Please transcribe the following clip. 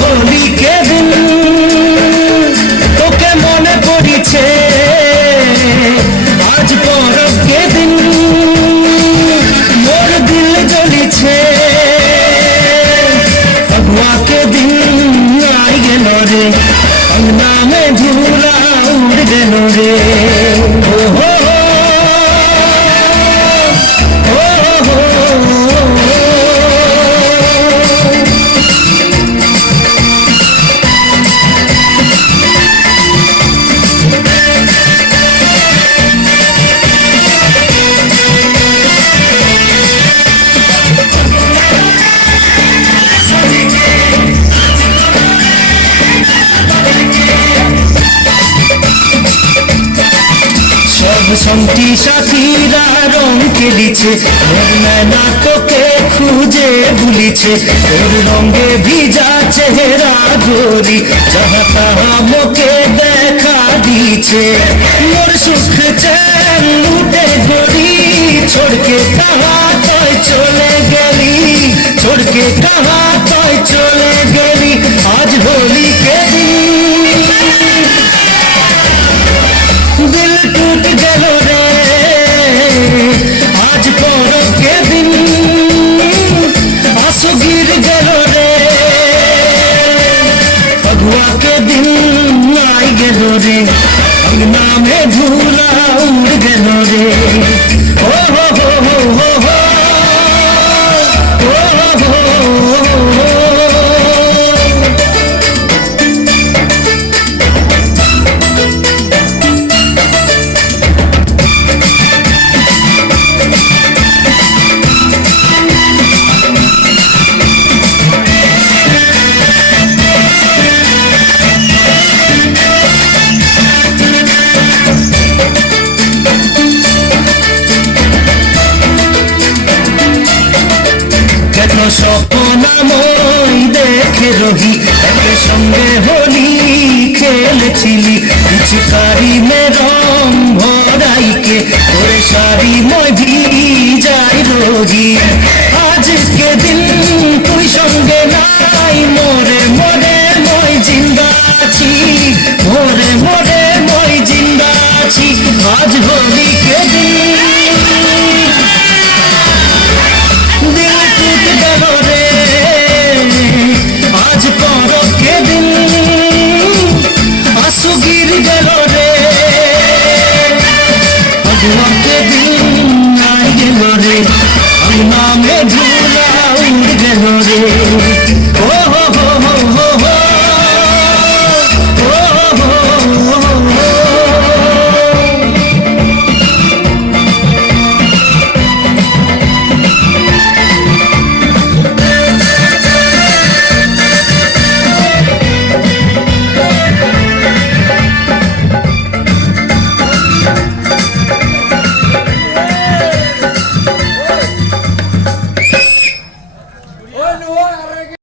হোলি কে দিন তোকে মনে পড়িছে, আজ পরব কে দিন মোর দিল জ্বলিছে। अगुआ के दिन आई गेलो रे, अंगना में झूला उड़ गेलो रे। ओ हो সঙ্গী সাথীরা রং খেলিছে, মোর নয়না তোকে খুঁজে ভুলিছে। তোর রঙে ভিজা চেহারা গোরি যাহা তাহা মোকে দেখা দিছে। মোর সুখ চैन লুটে গলি, ছোড়কে কাহা তুই চলে গেলি, ছোড়কে কাহা তুই চলে গেলি। আজ হোলি কে দিন दिल टूट गलो रे, आज परब के दिन आंसू गिर गलो रे। अगुआ के दिन आई गलो रे, अंगना में झूला उड़ गलो रे। ओ हो हो हो हो हो, ओ हो हो हो। স্বপ্নময় দেখে রহি একসঙ্গে হোলি খেলেছিলি, পিচকারি মে রং ভরাইকে তোরে শাড়ি মই ভিজাই রহি। আজকে দিন তুই সঙ্গে নাই, মোরে মোরে মই জিন্দা আছি, মোরে মোরে মই জিন্দা আছি। আজ হোলি